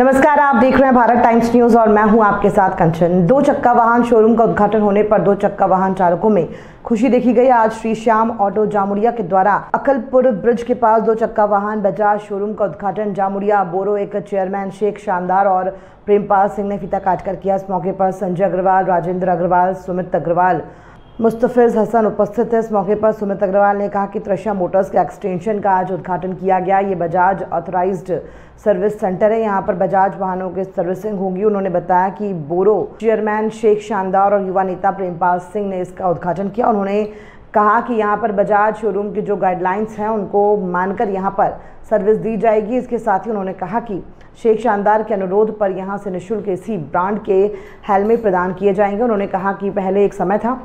नमस्कार, आप देख रहे हैं भारत टाइम्स न्यूज और मैं हूं आपके साथ कंचन। दो चक्का वाहन शोरूम का उद्घाटन होने पर दो चक्का वाहन चालकों में खुशी देखी गई। आज श्री श्याम ऑटो जामुड़िया के द्वारा अकलपुर ब्रिज के पास दो चक्का वाहन बजाज शोरूम का उद्घाटन जामुड़िया बोरो एक चेयरमैन शेख शानदार और प्रेमपाल सिंह ने फीता काटकर किया। इस मौके पर संजय अग्रवाल, राजेंद्र अग्रवाल, सुमित अग्रवाल, मुस्तफिज हसन उपस्थित है। इस मौके पर सुमित अग्रवाल ने कहा कि त्रिशा मोटर्स के एक्सटेंशन का आज उद्घाटन किया गया। ये बजाज ऑथराइज्ड सर्विस सेंटर है, यहाँ पर बजाज वाहनों की सर्विसिंग होगी। उन्होंने बताया कि बोरो चेयरमैन शेख शानदार और युवा नेता प्रेमपाल सिंह ने इसका उद्घाटन किया। उन्होंने कहा कि यहाँ पर बजाज शोरूम की जो गाइडलाइंस हैं उनको मानकर यहाँ पर सर्विस दी जाएगी। इसके साथ ही उन्होंने कहा कि शेख शानदार के अनुरोध पर यहाँ से निःशुल्क इसी ब्रांड के हेलमेट प्रदान किए जाएंगे। उन्होंने कहा कि पहले एक समय था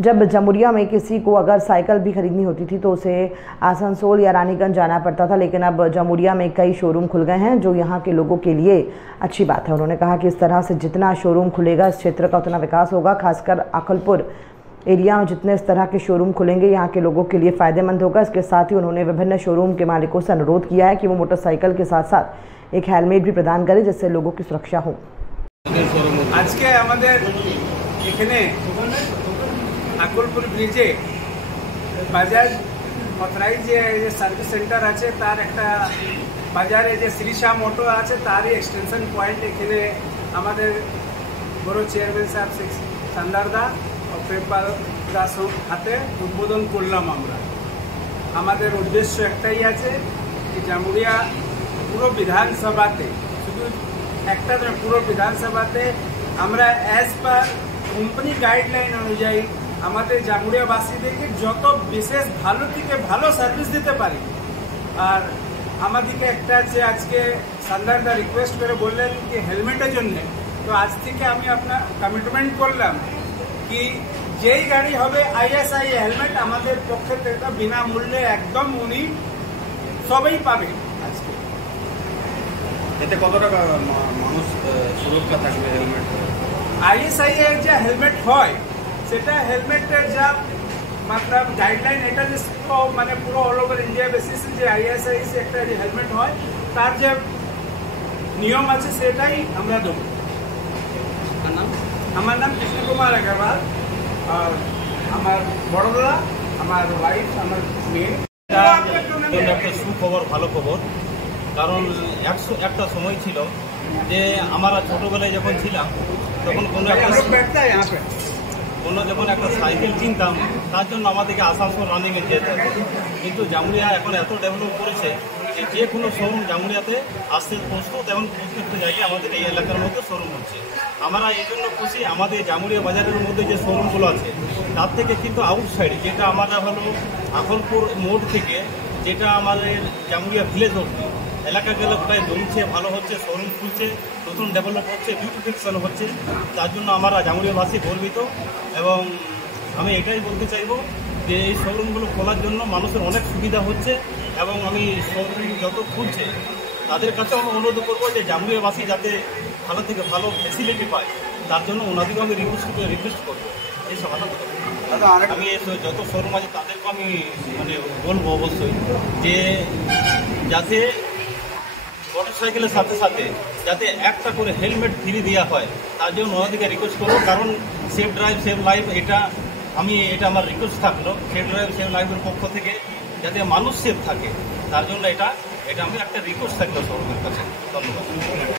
जब जामुड़िया में किसी को अगर साइकिल भी खरीदनी होती थी तो उसे आसनसोल या रानीगंज जाना पड़ता था, लेकिन अब जामुड़िया में कई शोरूम खुल गए हैं जो यहाँ के लोगों के लिए अच्छी बात है। उन्होंने कहा कि इस तरह से जितना शोरूम खुलेगा इस क्षेत्र का उतना विकास होगा। खासकर अकलपुर एरिया में जितने इस तरह के शोरूम खुलेंगे यहाँ के लोगों के लिए फ़ायदेमंद होगा। इसके साथ ही उन्होंने विभिन्न शोरूम के मालिकों से अनुरोध किया है कि वो मोटरसाइकिल के साथ साथ एक हेलमेट भी प्रदान करें जिससे लोगों की सुरक्षा हो। आज के अकलपुर ब्रिजे बाजार ऑथराइज सार्विस सेंटर आछे तार एक बाजारे जो श्री श्याम ऑटो आछे तारই एक्सटेंशन पॉइंट एखाने आमादेर बड़ो चेयरमैन साहेब शेख शानदार दा और प्रेमपाल दास हाथे उद्बोधन करलाम। आमादेर उद्देश्य एकटाई आछे कि जामुड़िया पुरो विधानसभाते शुधु एकटा नय पुरो विधानसभाते आमरा एज पर कोम्पानी गाइडलाइन अनुयायी আমাদের জামুড়িয়াবাসীদেরকে যত বিশেষ ভালো থেকে ভালো সার্ভিস দিতে পারি। আর আমাদেরকে একটা যে আজকে শানদারদা রিকোয়েস্ট করে বললেন যে হেলমেটের জন্য, তো আজ থেকে আমি আপনার কমিটমেন্ট করলাম কি যেই গাড়ি হবে আইএসআই হেলমেট আমাদের পক্ষে থেকে বিনামূল্যে একদম উনি সবাই পাবে। আজকে এতে কত টাকা মানুষ সুরক্ষা থাকবে? হেলমেট আইএসআই এর যে হেলমেট হয় সেটা হেলমেটের যা मतलब গাইডলাইন এটা যে মানে পুরো অল ওভার ইন্ডিয়া বেসিস যে আইএসআই একটা যে হেলমেট হয় তার যে নিয়ম আছে সেটাই আমরা দেব। আমার নাম কৃষ্ণ কুমার अग्रवाल আর আমার বড়রা আমার ওয়াইফ আমার মেয়ে। একটা সুখবর, ভালো খবর, কারণ একটা সময় ছিল যে আমরা ছোটবেলায় যখন ছিলাম তখন কোনো যখন একটা সাইকেল কিনতাম তার জন্য আমাদেরকে আসানসোল রানিংয়ে যেতে হতো। কিন্তু জামুড়িয়া এখন এত ডেভেলপ করেছে যে কোনো শোরুম জামুড়িয়াতে আসতে প্রস্তুত এবং প্রত্যেকটা জায়গায় আমাদের এই এলাকার মধ্যে শোরুম হচ্ছে। আমরা এই জন্য খুশি, আমাদের জামুড়িয়া বাজারের মধ্যে যে শোরুমগুলো আছে তার থেকে কিন্তু আউটসাইড যেটা আমরা হলো আকলপুর মোড় থেকে যেটা আমাদের জামুড়িয়া ভিলেজ অব্দি এলাকা গেলে প্রায় জমছে, ভালো হচ্ছে, শোরুম খুলছে, নতুন ডেভেলপ হচ্ছে, বিউটিফিকেশন হচ্ছে। তার জন্য আমরা জামুড়িয়াবাসী গর্বিত এবং আমি এটাই বলতে চাইব যে এই শোরুমগুলো খোলার জন্য মানুষের অনেক সুবিধা হচ্ছে এবং আমি শোরুম যত খুলছে তাদের কাছে আমি অনুরোধ করবো যে জামুড়িয়াবাসী যাতে ভালো থেকে ভালো ফেসিলিটি পায় তার জন্য ওনাদেরকে আমি রিকোয়েস্ট করবো। এই সমাধান আমি যত শোরুম আছে তাদেরকে আমি মানে বলবো অবশ্যই যে যাতে মোটরসাইকেলের সাথে সাথে যাতে একটা করে হেলমেট ফ্রি দেওয়া হয় তার জন্য ওনাদেরকে রিকোয়েস্ট করবো। কারণ সেফ ড্রাইভ সেভ লাইফ এটা আমার রিকোয়েস্ট থাকলো সেফ ড্রাইভ সেভ লাইফের পক্ষ থেকে যাতে মানুষ সেফ থাকে তার জন্য এটা আমি একটা রিকোয়েস্ট থাকলো সবার কাছে। ধন্যবাদ।